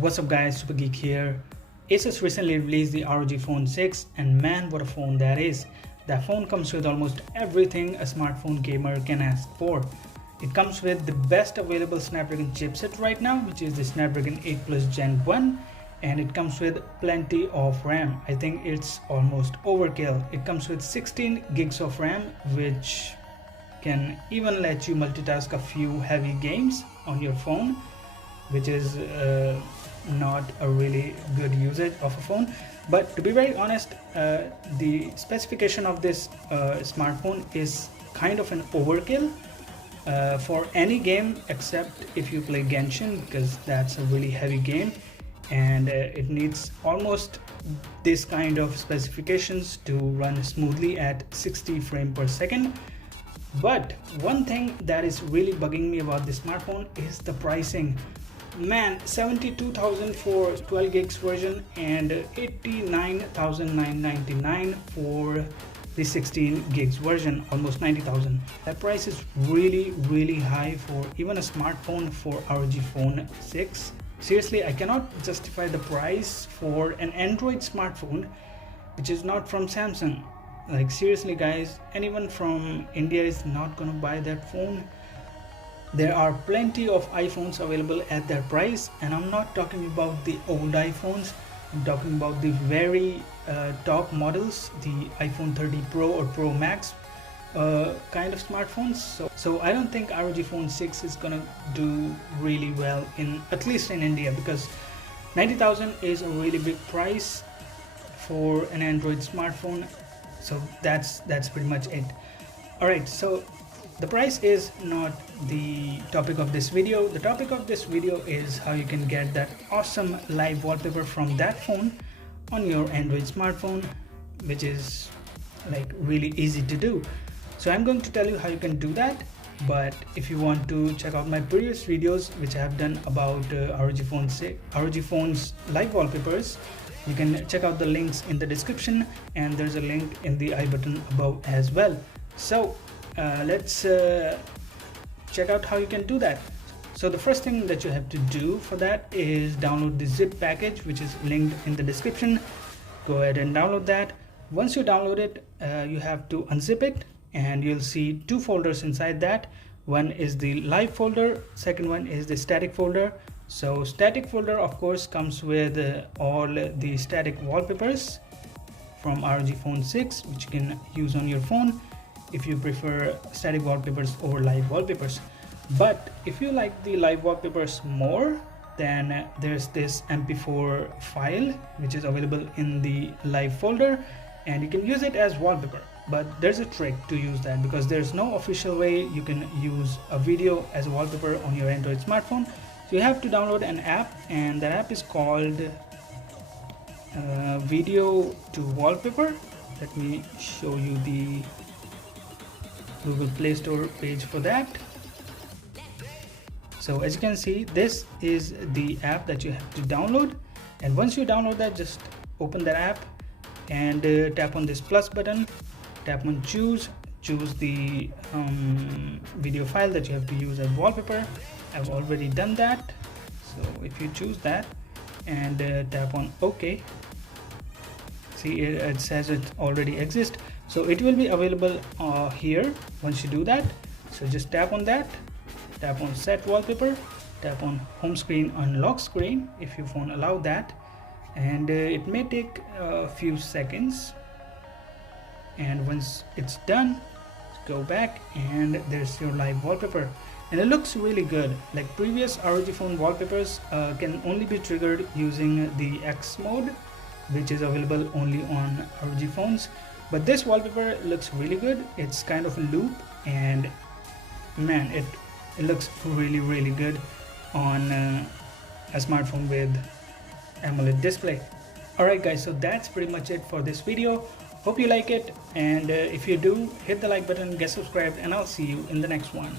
What's up guys, Super Geek here. Asus recently released the ROG Phone 6 and man, what a phone that is. That phone comes with almost everything a smartphone gamer can ask for. It comes with the best available Snapdragon chipset right now, which is the Snapdragon 8 Plus Gen 1, and it comes with plenty of RAM. I think it's almost overkill. It comes with 16 gigs of RAM, which can even let you multitask a few heavy games on your phone, which is not a really good usage of a phone. But to be very honest, the specification of this smartphone is kind of an overkill for any game except if you play Genshin, because that's a really heavy game and it needs almost this kind of specifications to run smoothly at 60 frames per second. But one thing that is really bugging me about this smartphone is the pricing. Man, 72,000 for 12 gigs version and 89,999 for the 16 gigs version, almost 90,000. That price is really high for even a smartphone for ROG Phone 6. Seriously, I cannot justify the price for an Android smartphone which is not from Samsung. Like seriously guys, anyone from India is not gonna buy that phone. There are plenty of iPhones available at that price, and I'm not talking about the old iPhones. I'm talking about the very top models, the iPhone 30 Pro or Pro Max kind of smartphones. So I don't think ROG Phone 6 is gonna do really well at least in India, because 90,000 is a really big price for an Android smartphone. So that's pretty much it. Alright, so the price is not the topic of this video. The topic of this video is how you can get that awesome live wallpaper from that phone on your Android smartphone, which is like really easy to do. So I'm going to tell you how you can do that. But if you want to check out my previous videos which I have done about ROG Phone's live wallpapers, you can check out the links in the description, and there's a link in the I button above as well. So let's check out how you can do that. So the first thing that you have to do for that is download the zip package, which is linked in the description. Go ahead and download that. Once you download it, you have to unzip it, and you'll see two folders inside that. One is the live folder, second one is the static folder. So static folder of course comes with all the static wallpapers from ROG Phone 6, which you can use on your phone if you prefer static wallpapers over live wallpapers. But if you like the live wallpapers more, then there's this MP4 file which is available in the live folder, and you can use it as wallpaper. But there's a trick to use that, because there's no official way you can use a video as a wallpaper on your Android smartphone. So you have to download an app, and that app is called Video to Wallpaper. Let me show you the Google Play Store page for that. So as you can see, this is the app that you have to download, and once you download that, just open that app and tap on this plus button, tap on choose the video file that you have to use as wallpaper. I've already done that. So if you choose that and tap on OK, see it says it already exists. So it will be available here once you do that. So just tap on that, tap on set wallpaper, tap on home screen unlock screen if your phone allow that, and it may take a few seconds. And once it's done, go back and there's your live wallpaper, and it looks really good. Like previous ROG Phone wallpapers can only be triggered using the X mode, which is available only on ROG phones. But this wallpaper looks really good. It's kind of a loop, and man, it looks really good on a smartphone with AMOLED display. Alright guys, so that's pretty much it for this video. Hope you like it, and if you do, hit the like button, get subscribed, and I'll see you in the next one.